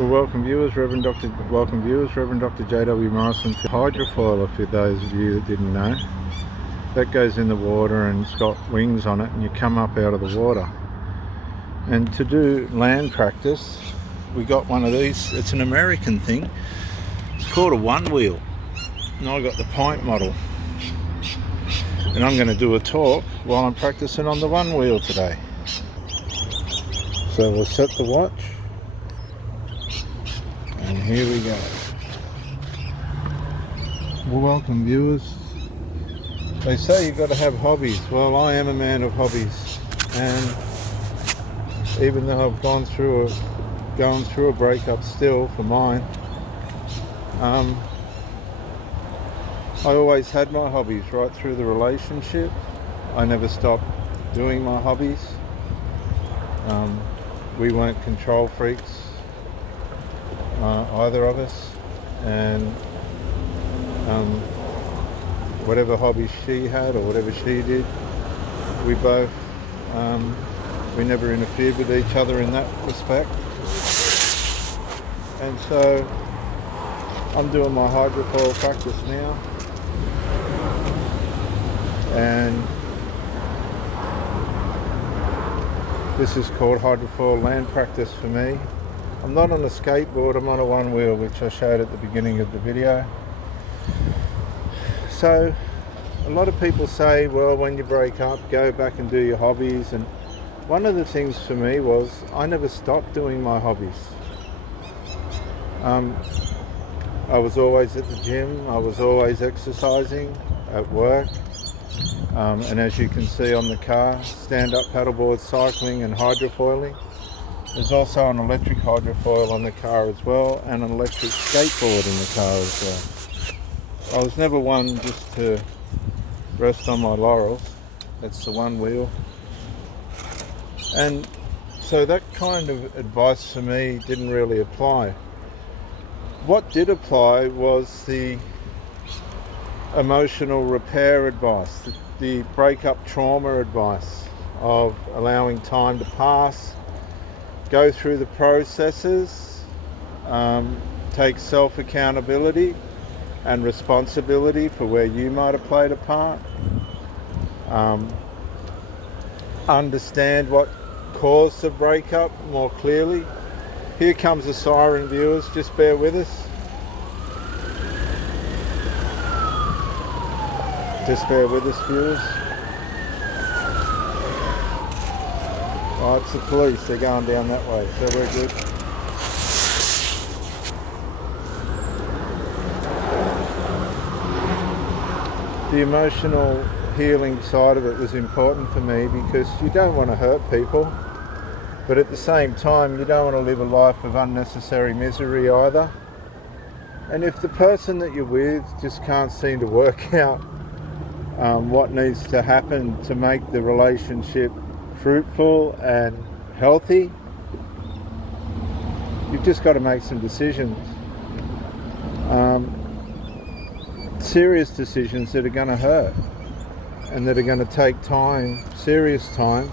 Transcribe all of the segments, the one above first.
Well, Reverend Dr. J.W. Morrison. Hydrofoil, for those of you that didn't know, that goes in the water and it's got wings on it, and you come up out of the water. And to do land practice, we got one of these. It's an American thing. It's called a one wheel, and I got the pint model. And I'm going to do a talk while I'm practicing on the one wheel today. So we'll set the watch. And here we go. Well, welcome viewers. They say you've got to have hobbies. Well, I am a man of hobbies, and even though I've going through a breakup still for mine, I always had my hobbies right through the relationship. I never stopped doing my hobbies. We weren't control freaks, either of us, and whatever hobby she had or whatever she did, we both we never interfered with each other in that respect. And so I'm doing my hydrofoil practice now, and this is called hydrofoil land practice for me. I'm not on a skateboard, I'm on a one wheel, which I showed at the beginning of the video. So a lot of people say, well, when you break up, go back and do your hobbies. And one of the things for me was I never stopped doing my hobbies. I was always at the gym, I was always exercising at work. And as you can see on the car, stand-up paddleboard cycling and hydrofoiling. There's also an electric hydrofoil on the car as well, and an electric skateboard in the car as well. I was never one just to rest on my laurels. That's the one wheel. And so that kind of advice for me didn't really apply. What did apply was the emotional repair advice, the breakup trauma advice of allowing time to pass, go through the processes, take self-accountability and responsibility for where you might have played a part, understand what caused the breakup more clearly. Here comes the siren, viewers, just bear with us. Just bear with us, viewers. Oh, it's the police, they're going down that way, so we're good. The emotional healing side of it was important for me because you don't want to hurt people, but at the same time you don't want to live a life of unnecessary misery either. And if the person that you're with just can't seem to work out what needs to happen to make the relationship fruitful and healthy, you've just got to make some decisions. Serious decisions that are going to hurt and that are going to take time, serious time,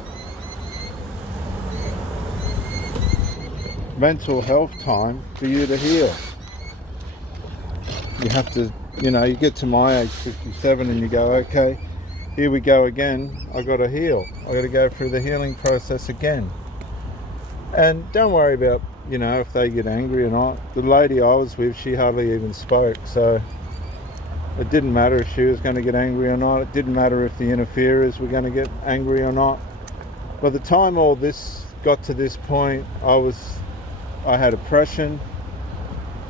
mental health time for you to heal. You have to, you get to my age, 57, and you go, okay, here we go again, I got to heal. I got to go through the healing process again. And don't worry about, if they get angry or not. The lady I was with, she hardly even spoke, so it didn't matter if she was going to get angry or not. It didn't matter if the interferers were going to get angry or not. By the time all this got to this point, I had oppression.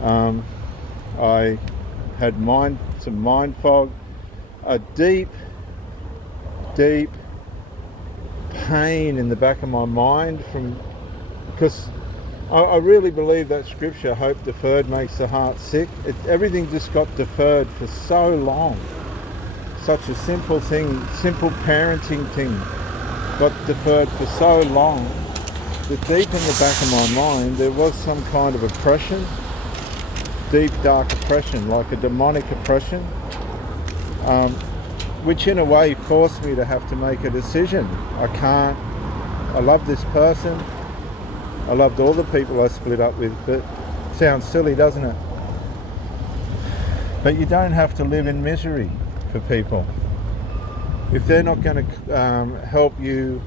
I had some mind fog, a deep pain in the back of my mind because I really believe that scripture, hope deferred makes the heart sick. Everything just got deferred for so long. Such a simple thing, simple parenting thing got deferred for so long that deep in the back of my mind there was some kind of oppression, deep dark oppression, like a demonic oppression, which in a way forced me to have to make a decision. I love this person, I loved all the people I split up with, but Sounds silly, doesn't it? But you don't have to live in misery for people. If they're not going to help you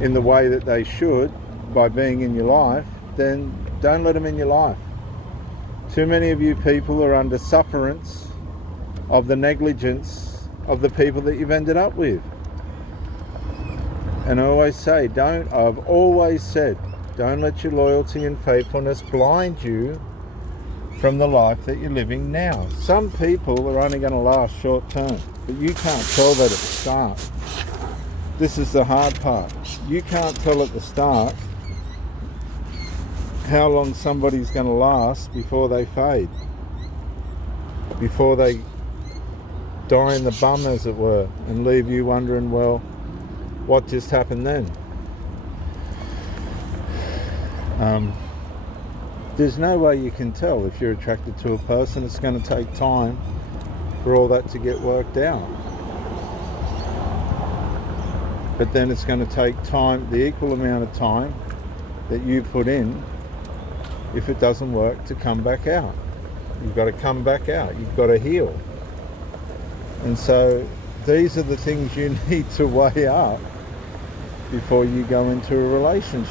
in the way that they should by being in your life, then don't let them in your life. Too many of you people are under sufferance of the negligence of the people that you've ended up with. And I've always said, don't let your loyalty and faithfulness blind you from the life that you're living now. Some people are only going to last short term, but you can't tell that at the start. This is the hard part. You can't tell at the start how long somebody's going to last before they fade, before they die in the bum, as it were, and leave you wondering, well, what just happened then? There's no way you can tell if you're attracted to a person. It's going to take time for all that to get worked out. But then it's going to take time, the equal amount of time that you put in, if it doesn't work, to come back out. You've got to come back out. You've got to heal. And so these are the things you need to weigh up before you go into a relationship.